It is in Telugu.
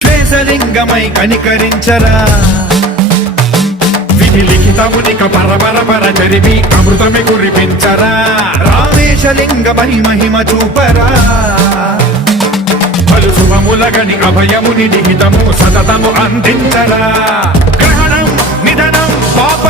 శ్వేశలింగమై కనికరించరా విధి లిఖితమునిక పరపర చరిమి అమృతమి కురిపించరా రామేశలింగమై మహిమ చూపరా పలు శుభములగని అభయముని లిఖితము సతతము అందించరా గ్రహణం నిధనం పాప